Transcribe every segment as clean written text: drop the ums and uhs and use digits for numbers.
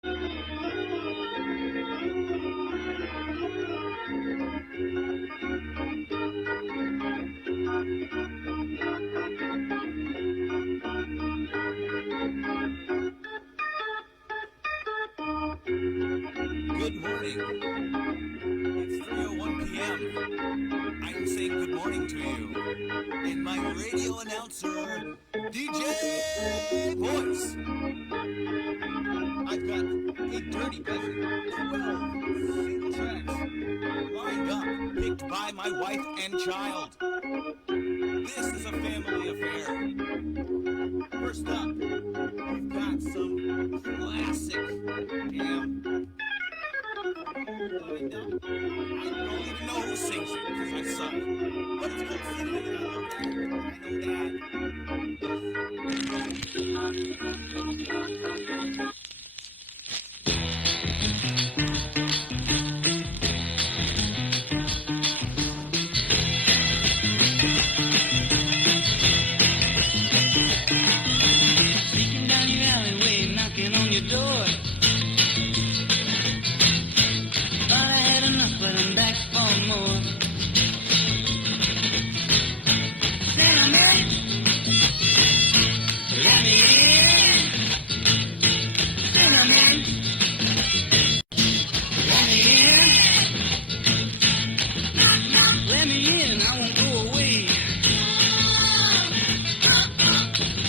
Good morning. It's 3:01 p.m. I'm saying good morning to you in my radio announcer DJ voice. I've got a dirty dozen, 12 single tracks lined up, picked by my wife and child. This is a family affair. First up, we've got some classic jam. I don't even know who sings it because I suck. But it's called Singing in the Sneaking down your alleyway, knocking on your door. Thought I had enough, but I'm back for more. Cinnamon, let me in. Cinnamon, let me in. Let me in, I won't go away.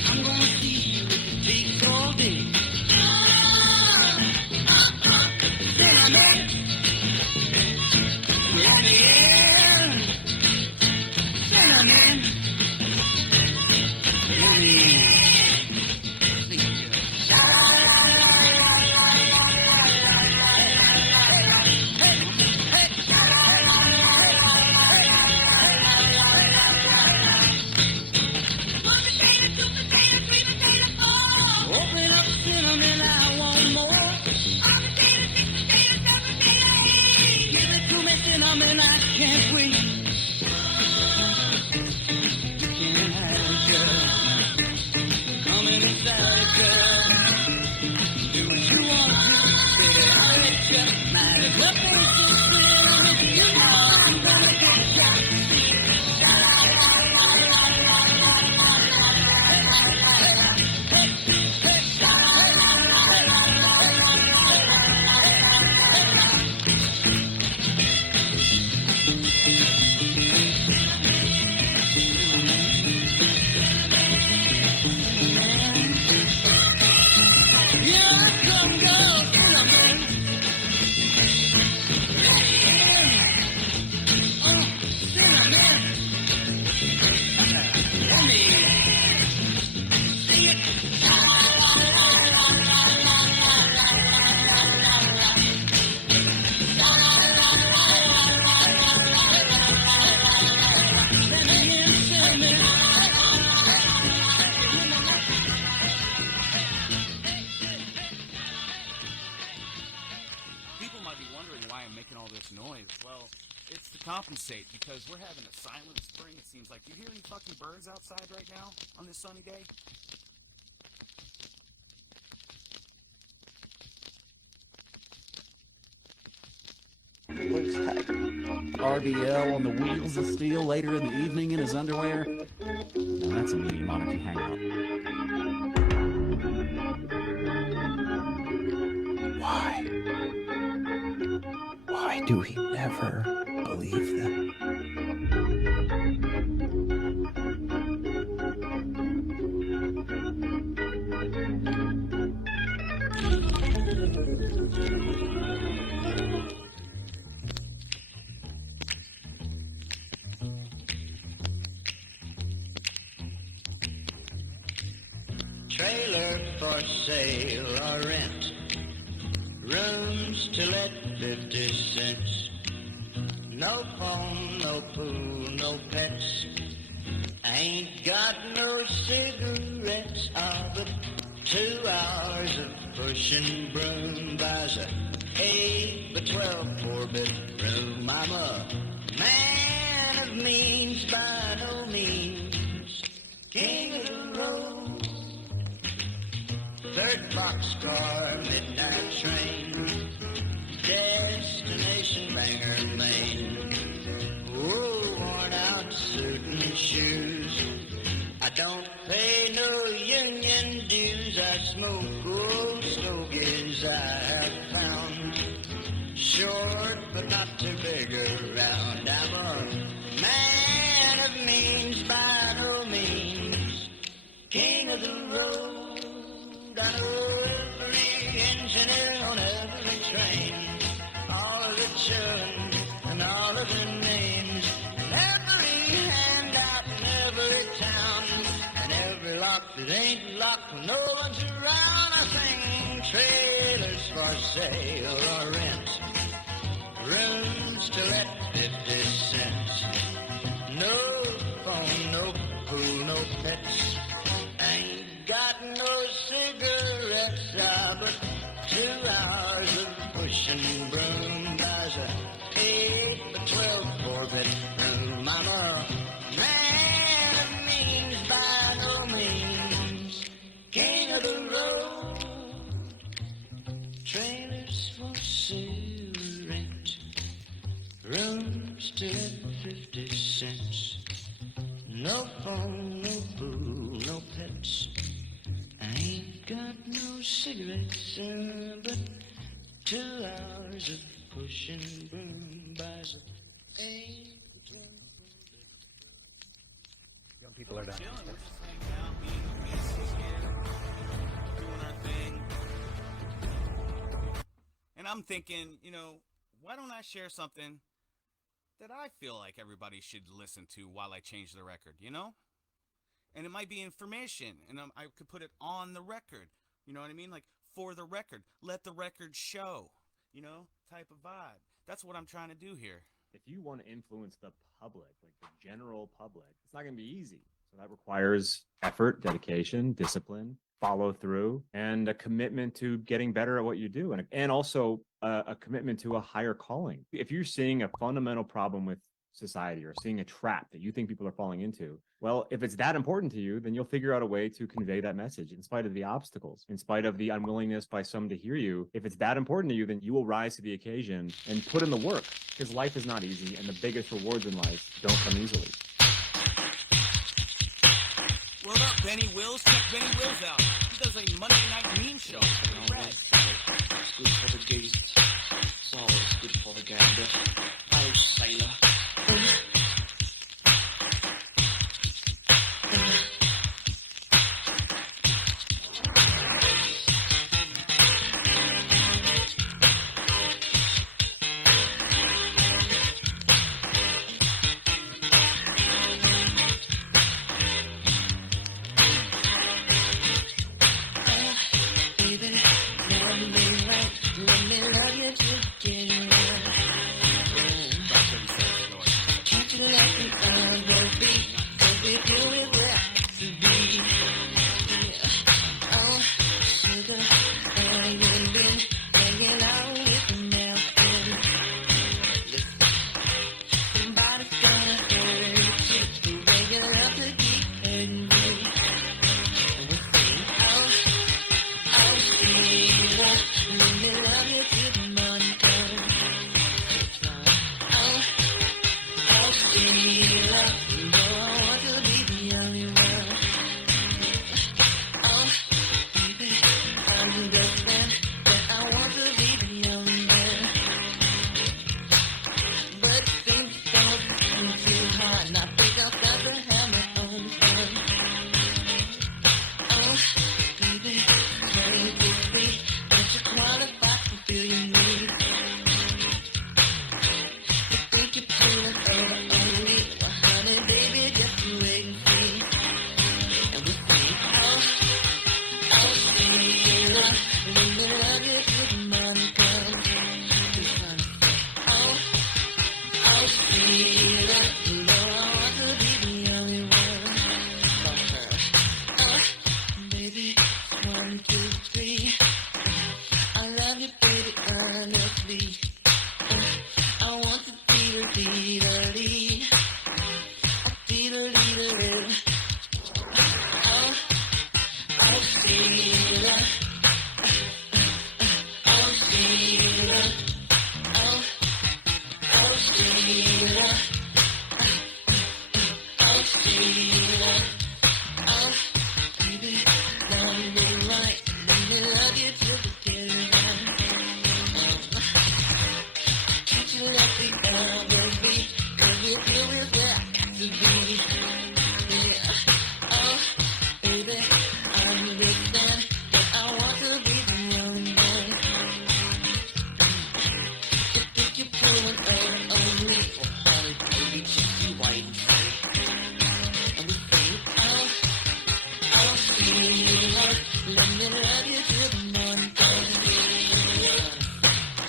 I'm gonna see you with the big all day. Cinnamon, let me in. Cinnamon, let me in. Open up, cinnamon, I want more. Give it to me, cinnamon, I can't wait. You can't have it, girl. Coming inside, girl. Do what you want to, baby, I'll let you. Might as well face it, cinnamon. You know I'm gonna get ya. Here I come, girl, cinnamon. Cinnamon. Let me sing it. Let me in, cinnamon. People might be wondering why I'm making all this noise. Well, it's to compensate because we're having a silent spring, it seems like. Do you hear any fucking birds outside right now on this sunny day? Looks like RBL on the wheels of steel later in the evening in his underwear. Now that's a Media Monarchy hangout. Why do we never believe them? Trailer for sale or rent. Rooms to let 50 cents. No phone, no pool, no pets. Ain't got no cigarettes. Ah, but 2 hours of pushing broom buys a 8 by 12 4-bedroom. I'm a man of means by no means. King of the road. third boxcar midnight train, destination Bangor, Maine. Oh, worn out suit and shoes. I don't pay no union dues. I smoke old stogies I have found. Short but not too big around. I'm a man of means by no means. King of the road. I know every engineer on every train. All of the children and all of the names. And every handout in every town. And every lock that ain't locked when no one's around. I sing trailers for sale or rent. Rooms to let 50 cents. No phone, no pool, no pets. Ain't got no cigarettes, but 2 hours of pushing broom buys a 8 by 12 4-bedroom. I'm a man of means by no means, king of the road. Trailers for sale, rent, rooms to let 50 cents. No phone, no boo, no pets. I ain't got no cigarettes, but 2 hours of pushing broom buys a 8 to 12. Young people are dying. Chilling, we're just hanging out, being Mexican, doing our thing. And I'm thinking, why don't I share something that I feel like everybody should listen to while I change the record, And it might be information, and I could put it on the record. You know what I mean? Like, for the record. Let the record show, type of vibe. That's what I'm trying to do here. If you want to influence the public, like the general public, it's not going to be easy. So that requires effort, dedication, discipline, follow through, and a commitment to getting better at what you do. And also a commitment to a higher calling. If you're seeing a fundamental problem with society or seeing a trap that you think people are falling into, well, if it's that important to you, then you'll figure out a way to convey that message in spite of the obstacles, in spite of the unwillingness by some to hear you. If it's that important to you, then you will rise to the occasion and put in the work, because life is not easy, and the biggest rewards in life don't come easily. What up, Benny Wills? Check Benny Wills out. He does a Monday Night Meme show. It's good for the geese. It's always good for the gander. Oh, sailor. Sheila. Oh, oh, Sheila. Oh, Sheila. Oh, baby, love me right. Let me love you till the bitter end. Can't you let me down, baby? 'Cause with you is where I got to be. Yeah. Oh, baby, I understand that I want to be the young man. You think you're pulling on me? Well, honey, baby, just you wait and see. And we say, oh, oh, Sheila, let me love you till the morning comes.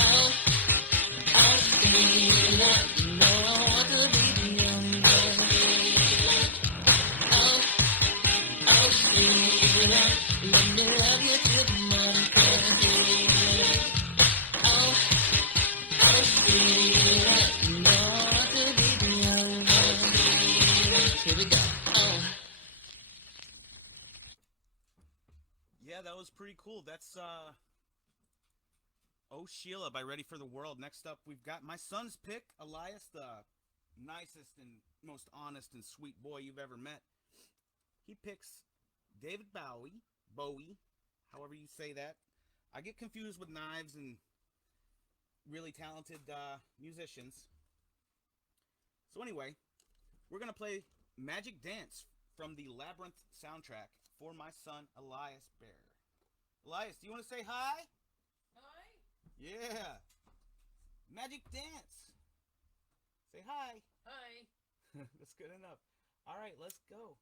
Oh, oh, Sheila, you know I want to be the young man. Oh, oh, Sheila, let me love you till the morning comes. Oh, oh, Sheila, you know I want to be the young man. Here we go. Oh. Yeah, that was pretty cool. That's Oh Sheila by Ready for the World. Next up, we've got my son's pick, Elias, the nicest and most honest and sweet boy you've ever met. He picks David Bowie, however you say that. I get confused with Knives and really talented musicians. So anyway, we're going to play Magic Dance from the Labyrinth soundtrack for my son, Elias Bear. Elias, do you want to say hi? Hi. Yeah. Magic Dance. Say hi. Hi. That's good enough. All right, let's go.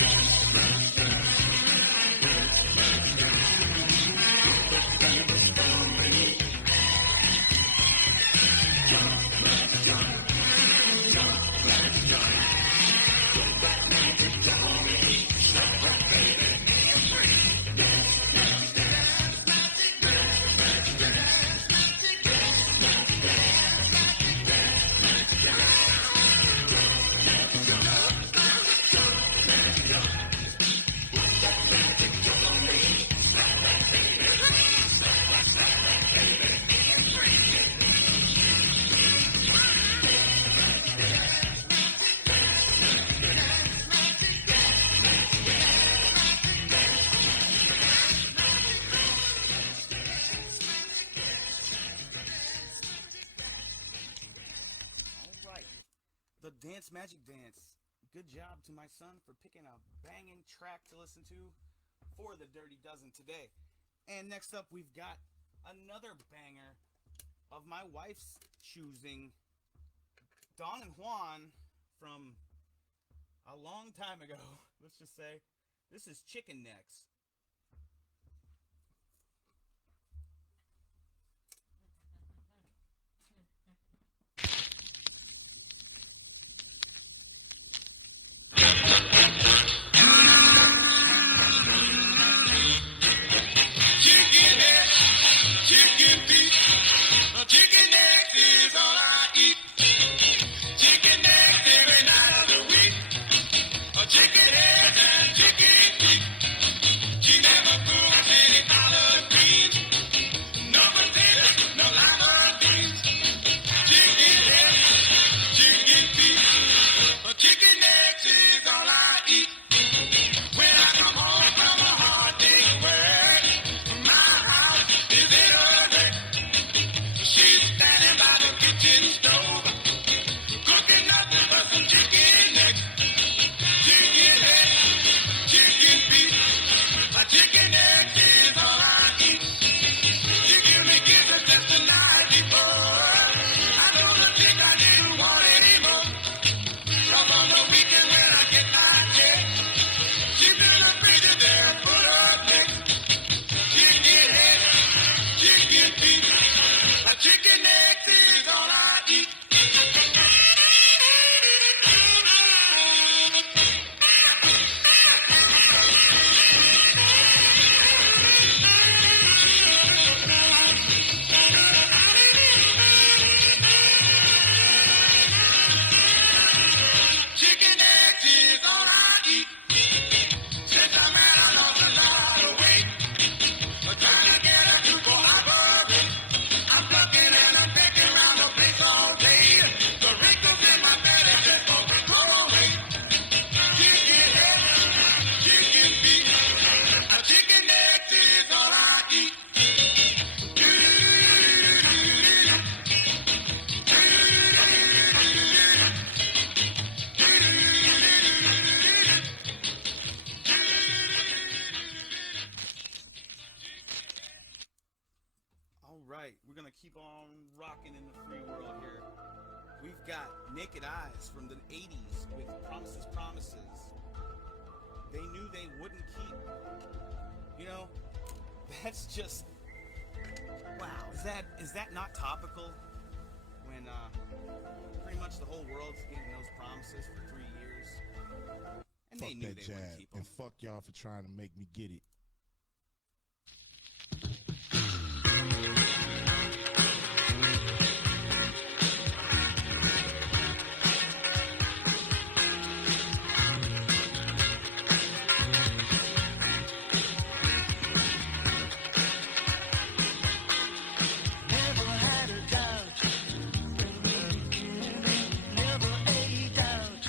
All right. The Dance Magic Dance. Good job to my son for picking a banging track to listen to for the Dirty Dozen today. And next up, we've got another banger of my wife's choosing. Don and Juan from a long time ago, let's just say. This is Chicken Necks. Chicken head, chicken feet, chicken necks is all I eat. Chicken necks every night of the week. Chicken head and chicken feet. She never cooks any collard greens, no potatoes, no lima beans. Chicken head, chicken feet, chicken necks is all I eat. When I come home from a hard day's work, my house is in a wreck. She's standing by the kitchen stove, cooking nothing but some chicken necks. Chicken head, chicken feet, a chicken neck is all I eat. She give me kisses just the night before. I don't think I didn't want any more. 'Cause on the weekend when I get my check, she's in the freezer there full of necks. Chicken head, chicken feet, a chicken neck is all I eat. Chicken necks is all I eat. Since I met, I lost a lot of weight. But trying to get a to go operate. I'm plucking and I'm pecking around the place all day. The wrinkles in my belly just won't go away. Chicken head, chicken feet, a chicken neck is all I eat. All right, we're gonna keep on rocking in the free world here. We've got Naked Eyes from the 80s with Promises, Promises. They knew they wouldn't keep. You know, that's just, wow. Is that not topical? When pretty much the whole world's getting those promises for 3 years, and Fuck they knew that they wouldn't jab, keep them. and fuck y'all for trying to make me get it. Never had a doubt. Never a doubt.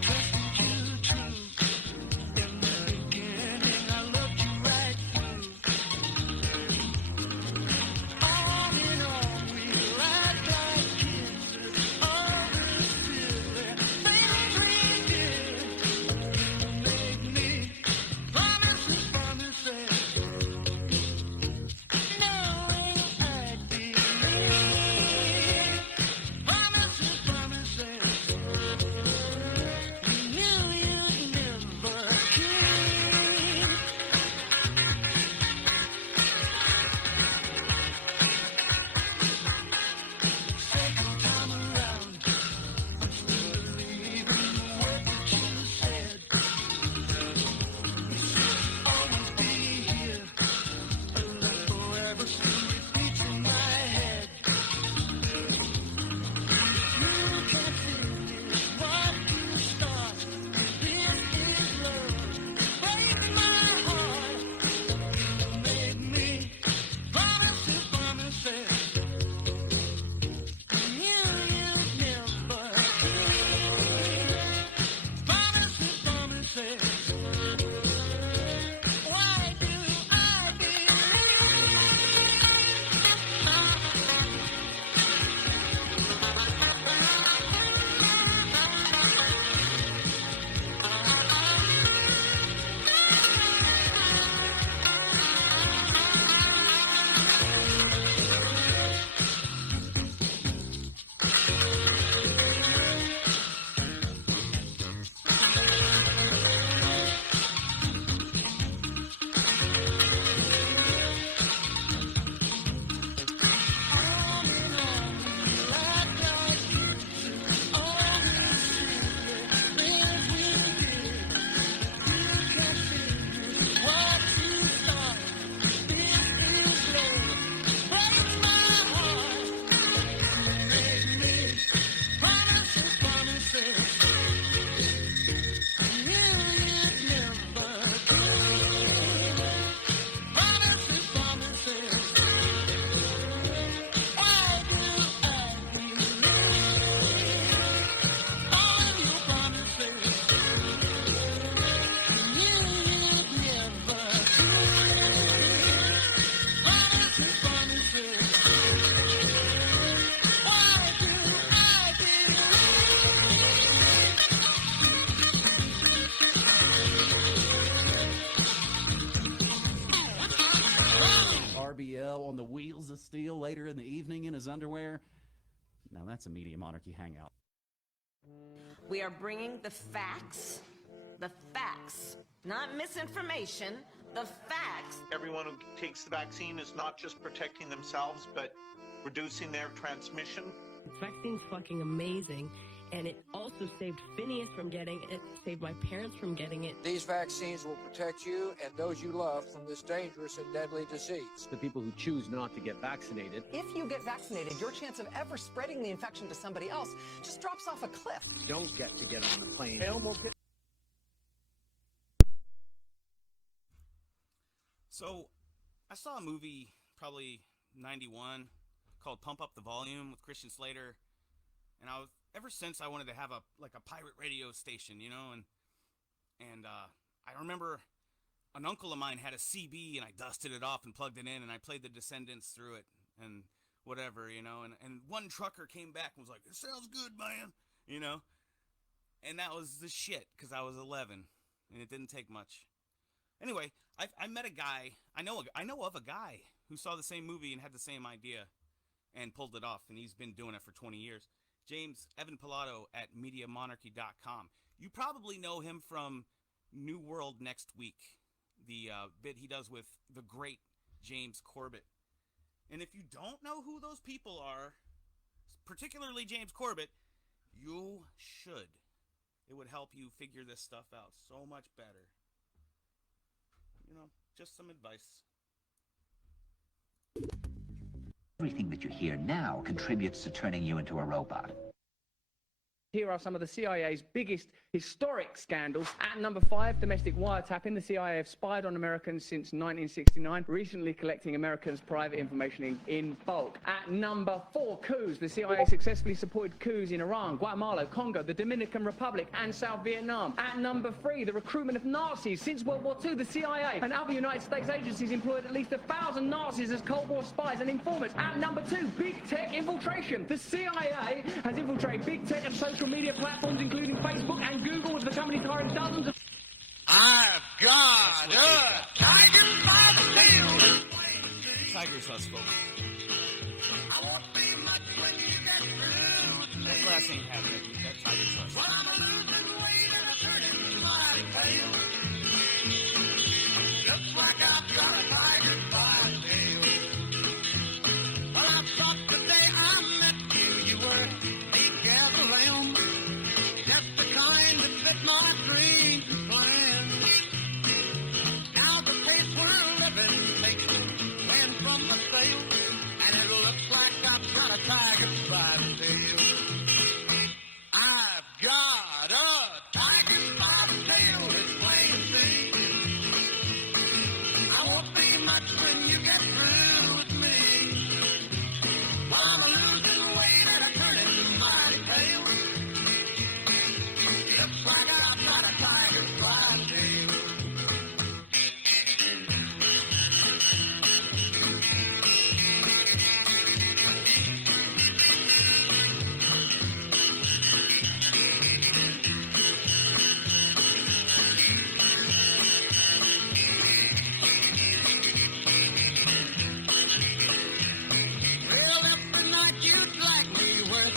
Trusted you true. RBL on the wheels of steel later in the evening in his underwear. Now that's a media monarchy hangout. We are bringing the facts, not misinformation, the facts. Everyone who takes the vaccine is not just protecting themselves, but reducing their transmission. This vaccine's fucking amazing, and it also saved Phineas from getting it, saved my parents from getting it. These vaccines will protect you and those you love from this dangerous and deadly disease. The people who choose not to get vaccinated. If you get vaccinated, your chance of ever spreading the infection to somebody else just drops off a cliff. You don't get to get on the plane. So, I saw a movie, probably 91, called Pump Up the Volume with Christian Slater, and ever since I wanted to have a pirate radio station, you know, and I remember an uncle of mine had a CB, and I dusted it off and plugged it in, and I played the Descendants through it, and whatever, you know, and one trucker came back and was like, "It sounds good, man," you know, and that was the shit, because I was 11, and it didn't take much. Anyway, I met a guy, I know of a guy who saw the same movie and had the same idea and pulled it off, and he's been doing it for 20 years. James Evan Pilato at MediaMonarchy.com. You probably know him from New World Next Week, the bit he does with the great James Corbett. And if you don't know who those people are, particularly James Corbett, you should. It would help you figure this stuff out so much better. You know, just some advice. Everything that you hear now contributes to turning you into a robot. Here are some of the CIA's biggest historic scandals. At number 5, domestic wiretapping. The CIA have spied on Americans since 1969, recently collecting Americans' private information in bulk. At number 4, coups. The CIA successfully supported coups in Iran, Guatemala, Congo, the Dominican Republic, and South Vietnam. At number 3, the recruitment of Nazis. Since World War II, the CIA and other United States agencies employed at least 1,000 Nazis as Cold War spies and informants. At number 2, big tech infiltration. The CIA has infiltrated big tech and social media platforms, including Facebook and Google, with the company hiring dozens of... I've got a tiger by the tail. Tiger's us, folks. I won't be much when you get through with me. That glass ain't happening. That Tiger's us. Well, I'm losing weight and I'm turning my tail. Looks like I've got a tiger by the tail. Well, I thought the day I met you, you were a big around. Just the kind that fit my dreams and plans. Now the pace we're living takes the wind from the sail, and it looks like I've got a tiger by the tail. I've got a tiger by the tail, it's plain to see. I won't be much when you get through with me. Well, I'm losing weight and I'm turning mighty pale. Looks like I've got a tiger by the tail. Well, every night you'd like me with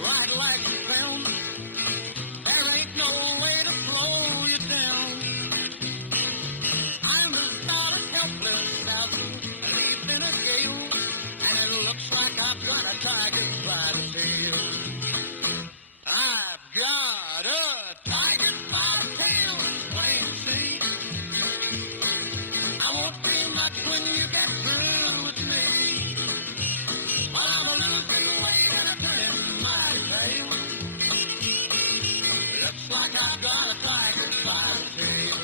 right like a film. There ain't no way to slow you down. I'm as not as helpless as a leaf in a gale, and it looks like I've got a tiger by the tail. I've got a tiger by the tail, it's plain to see. I won't be much when you get through with me. Well, I'm losing weight and I'm turning mighty pale. Looks like I've got a tiger by the tail.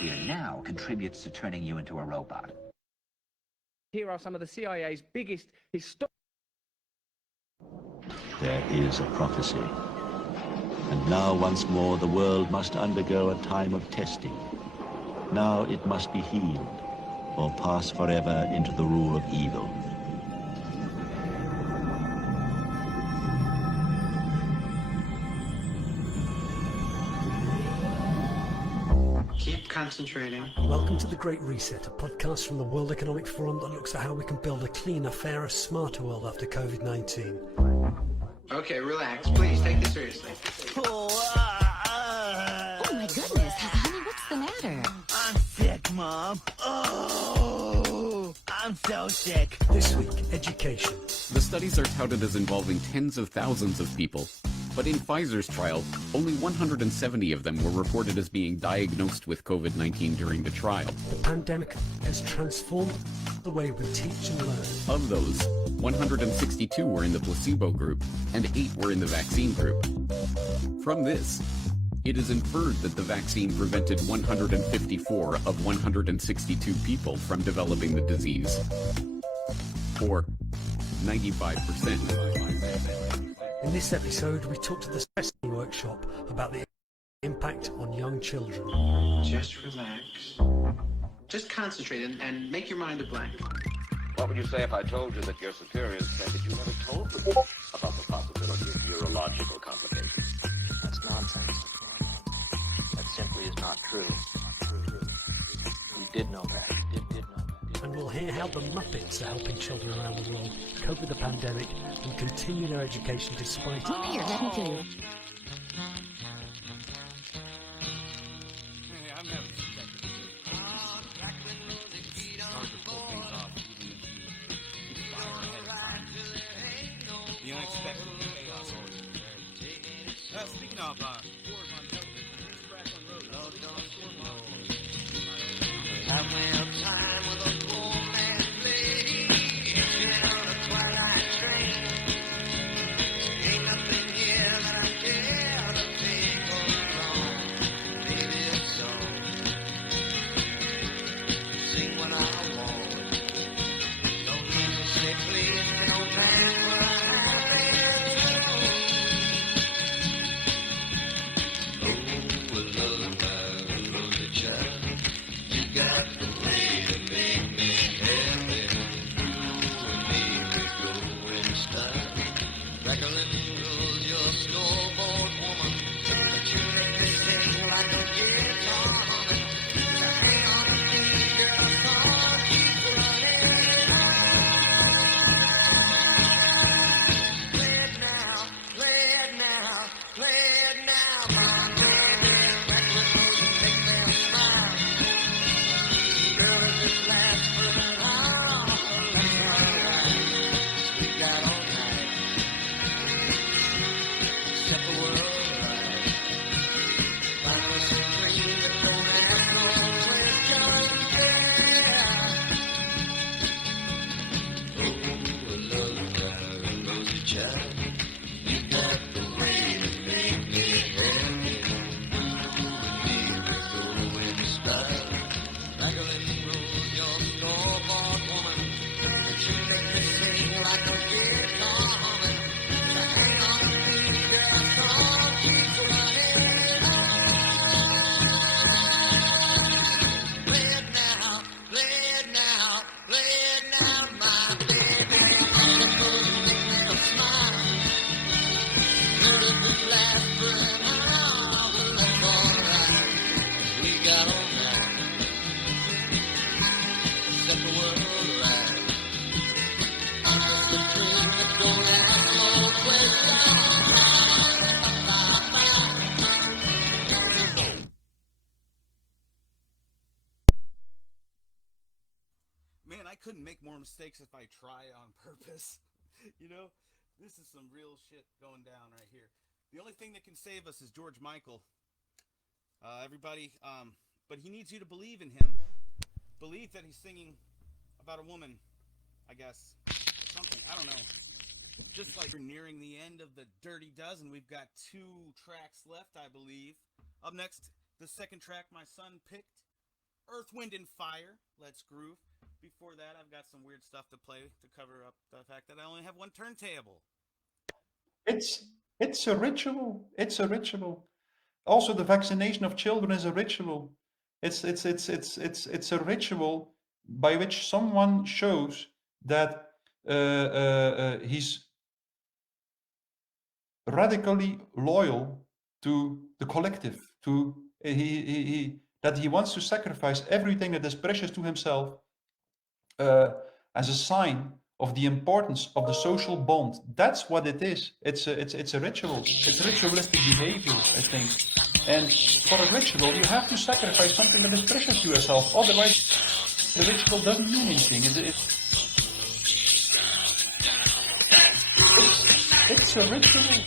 Here now contributes to turning you into a robot. Here are some of the CIA's biggest historic... There is a prophecy. And now once more the world must undergo a time of testing. Now it must be healed, or pass forever into the rule of evil. Keep concentrating. Welcome to The Great Reset, a podcast from the World Economic Forum that looks at how we can build a cleaner, fairer, smarter world after COVID-19. Okay, relax. Please take this seriously. Oh my goodness, honey, what's the matter? I'm sick, Mom. Oh, I'm so sick. This week, education. The studies are touted as involving tens of thousands of people, but in Pfizer's trial, only 170 of them were reported as being diagnosed with COVID-19 during the trial. The pandemic has transformed the way we teach and learn. Of those, 162 were in the placebo group and 8 were in the vaccine group. From this, it is inferred that the vaccine prevented 154 of 162 people from developing the disease, or 95%. In this episode, we talk to the Sesame Workshop about the impact on young children. Just relax. Just concentrate and make your mind a blank. What would you say if I told you that your superiors said that you never told them about the possibility of neurological complications? That's nonsense. That simply is not true. You did know that. You did know that. And we'll hear how the Muppets are helping children around the world cope with the pandemic and continue their education despite it. Oh, here, let me do it. The unexpected chaos. Speaking of wars on television, here's Crack on Road. I went up time with a poor man's lady, on a twilight train. Ain't nothing here that I care to take along. Maybe it's so. Sing what I want. Don't need to say please, no thanks for a happy Oh, another time, another child. You got the way to make me happy. You and me, we go in style. Rattling rules your scoreboard woman, but you make me sing like a guitar humming. So hang on to me, girl, car keep running. Play it now, play it now, play it now, my baby. Rattling rules and make me smile. Girl, if this lasts for an hour, that's alright. We got all night. Set the world right. Find us a dream that don't ask no questions, yeah. Oh, another kind of rosy child. You got the way to make me happy. You and me, we go in style. Raggling rules your scoreboard woman, but you make me sing like a guitar humming. So hang on to me, girl, song keeps running. Play it now, play it now, play it now, my baby. All the moves make me smile. Girl, if it lasts for an hour, well, that's alright. We got all night. Set the world right. I'm just a dream that don't ask no questions. Man, I couldn't make more mistakes if I try on purpose. You know, this is some real shit going down right here. The only thing that can save us is George Michael. Everybody, but he needs you to believe in him. Believe that he's singing about a woman, I guess, or something. I don't know. Just like we're nearing the end of the Dirty Dozen, we've got 2 tracks left, I believe. Up next, the second track my son picked, Earth, Wind, and Fire, Let's Groove. Before that, I've got some weird stuff to play to cover up the fact that I only have one turntable. It's a ritual. It's a ritual. Also, the vaccination of children is a ritual. It's a ritual by which someone shows that he's radically loyal to the collective. He that he wants to sacrifice everything that is precious to himself as a sign of the importance of the social bond. That's what it is. It's a ritual. It's ritualistic behavior, I think. And for a ritual, you have to sacrifice something that is precious to yourself. Otherwise, the ritual doesn't mean anything. It's a ritual.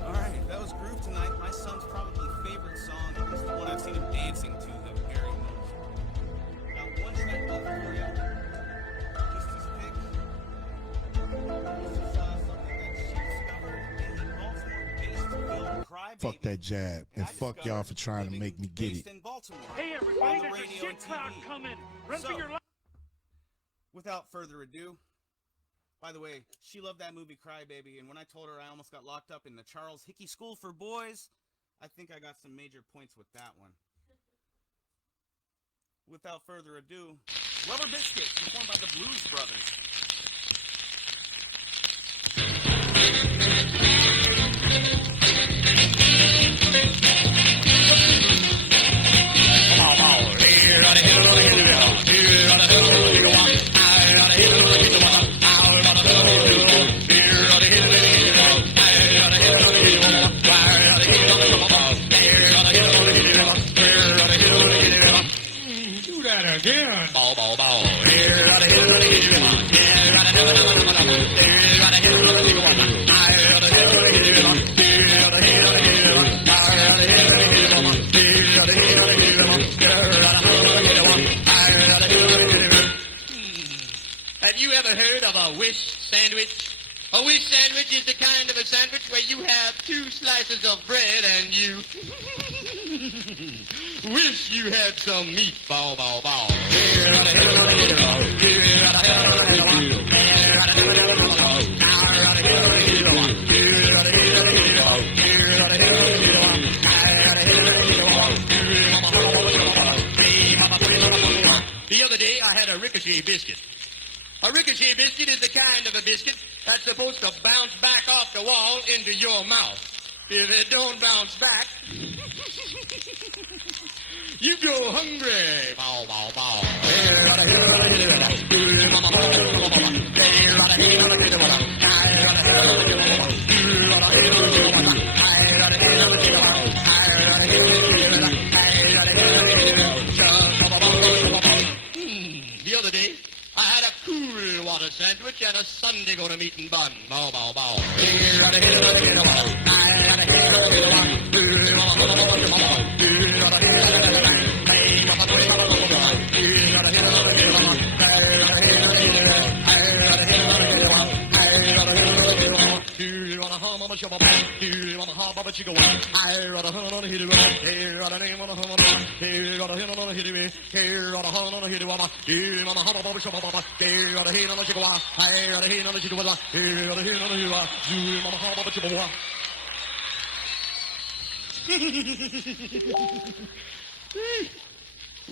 Alright, that was Groove Tonight. My son's probably favorite song. It's the one I've seen him dancing to the very most. Got one track left for you. Just his pick. This is something that she discovered in the Baltimore-based film Crybaby. Fuck that jab, and fuck y'all for trying to make me get it. In Baltimore. Hey on everybody, the there's a radio shit and cloud TV. coming. Run for your life. Without further ado, by the way, she loved that movie Crybaby, and when I told her I almost got locked up in the Charles Hickey School for Boys, I think I got some major points with that one. Without further ado, Rubber Biscuit, performed by the Blues Brothers. Do that again. Ball, ball, ball. Have you ever heard of a wish sandwich? A wish sandwich is the kind of a sandwich where you have 2 slices of bread and you wish you had some meat. Ball, ball, ball. The other day I had a ricochet biscuit. A ricochet biscuit is the kind of a biscuit that's supposed to bounce back off the wall into your mouth. If it don't bounce back, you go hungry. Bow, bow, bow. The other day, I had a cool water sandwich and a Sunday go to meeting bun. Bow, bow, bow.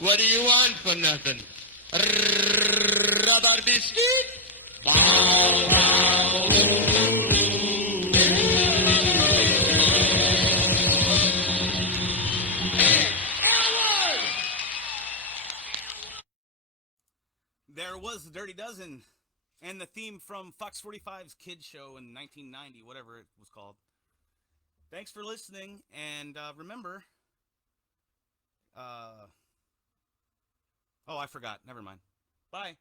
What do you want for nothing? Rubber biscuit? Bow, bow. There was the Dirty Dozen and the theme from Fox 45's Kids Show in 1990, whatever it was called. Thanks for listening, and remember... oh, I forgot. Never mind. Bye.